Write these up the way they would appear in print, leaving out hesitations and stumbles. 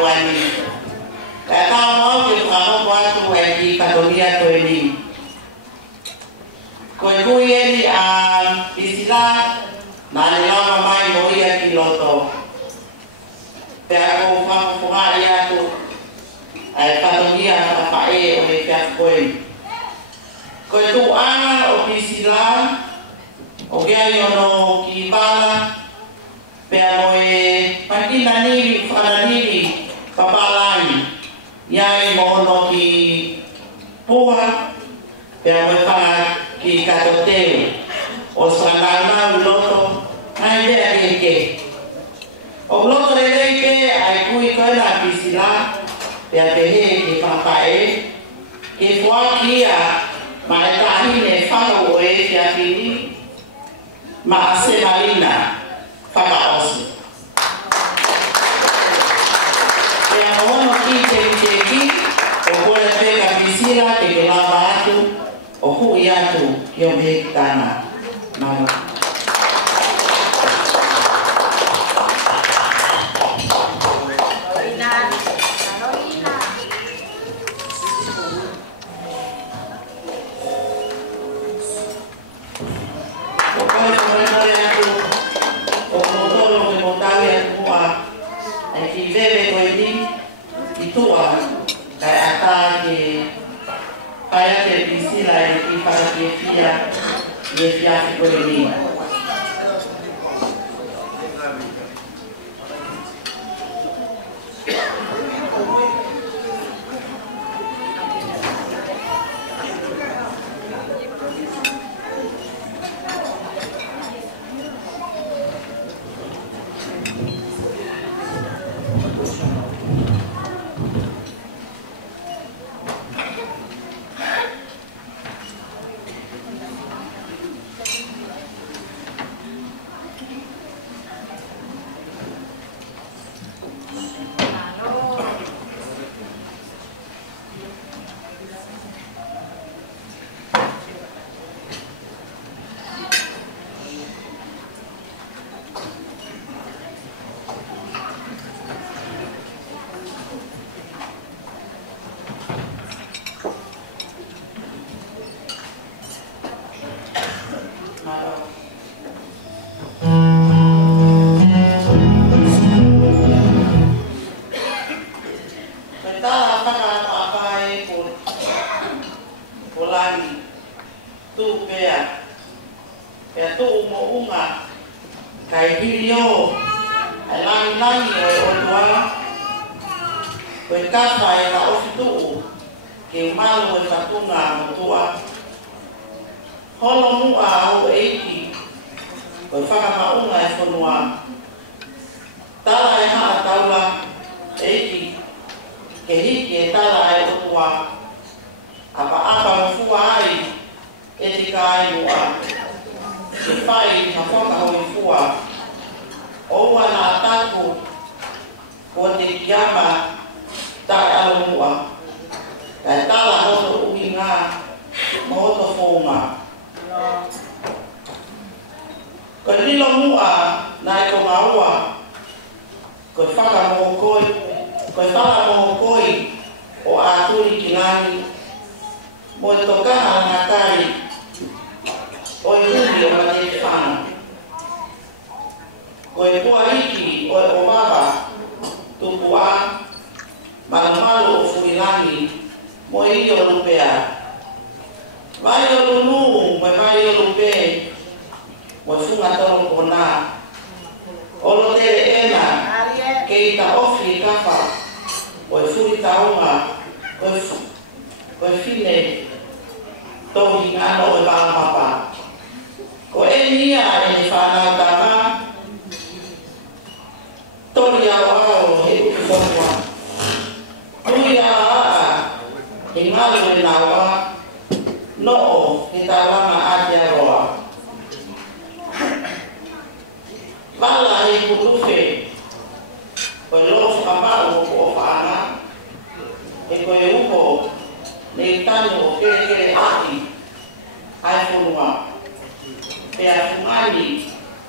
wani. Kata mau ke kamu buat wani katolia tu ini. Kau ini istilah nani lama mai moria kiloto. Pero kamu pengaria tu katolia apa oleh pihak kau. Kau tu istilah oke yono kibala. Pero pati nani fananiri papalai yai mono ki pua pero pa ki katoteo o sanana loto ai de ke o loto de ke ai kui ko la pisila pe pe ki papae ki fua kia ma ta hi ne fa o e ya fini ma se marina para os. Pero bueno, aquí, o puede ser la piscina que va barato, o jugato, que me gana. Mano.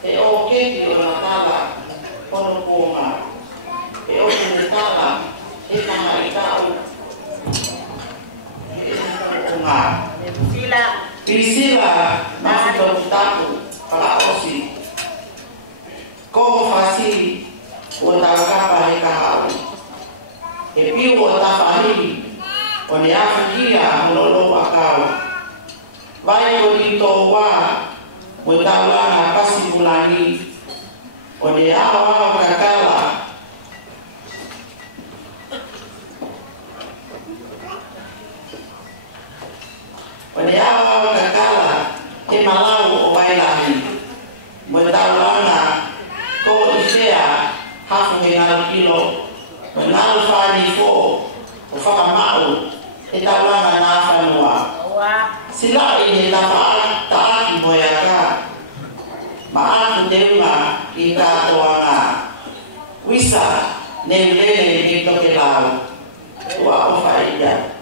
Te o ke ki o na tala, pono pōma, e o ke ne tala, Priscila mafuta utatu para osi. Como fasi utakapa heka hawi. Epi utafahili one afukia mlolo wakao. Vai kodito wa mutawala pasi bulani. One awa kakala. One awa kakala te malau o wailahi. Mutawala ko isea hafu ngalo kilo. Menal fani fo ufakamau itawala na fanua. Sila ini taaki boyaka. Maafu deuma kita tuanga. Wisa nemlele kita kelau. Wa ofaida.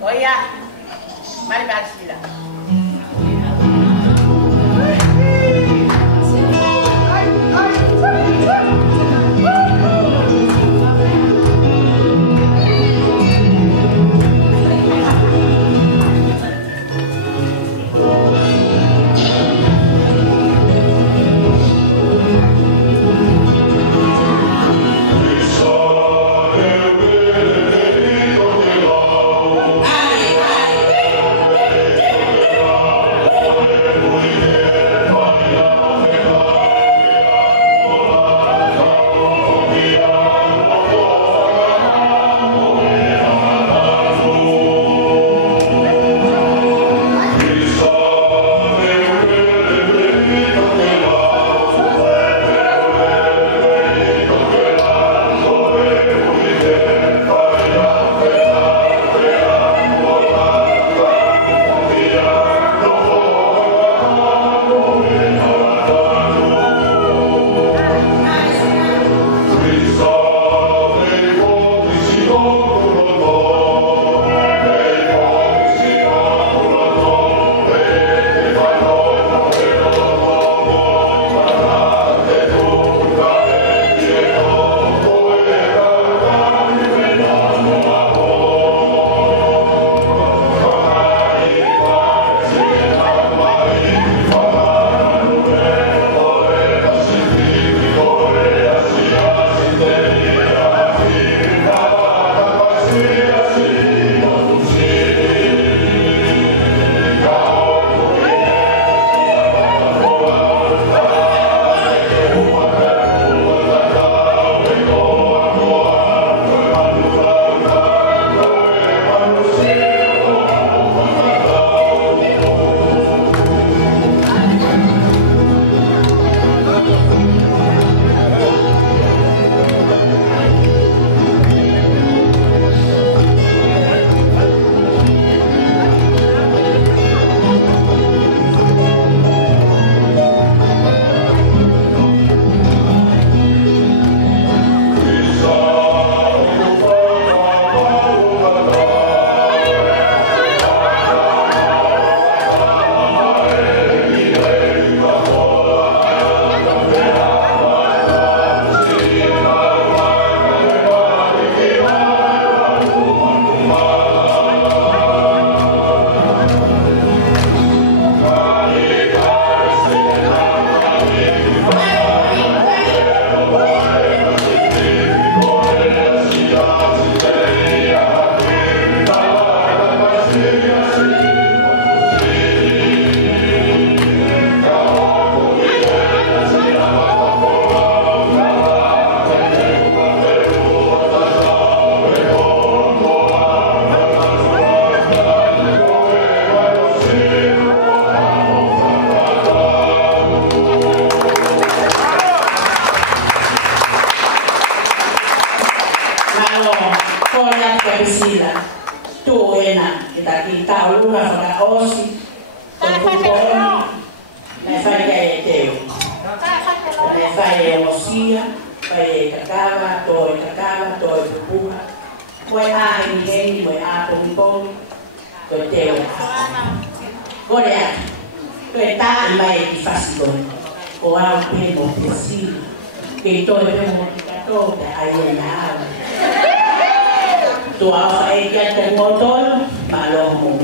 Oh ya, mari Priscila. Priscila, tu ena kita kita uluna pada osi, tukuponi, nefanya eteo, nefanya osia, pai kakava, toi pupuha, moi a hengi, moi a pongpong, ko teo. Korea, ko e tā mai ki whasiko. Ko au pe mo te si. Ke toi pe mo ki kato te aia na awa. Tua au e kia te ngotolo, ma lomo.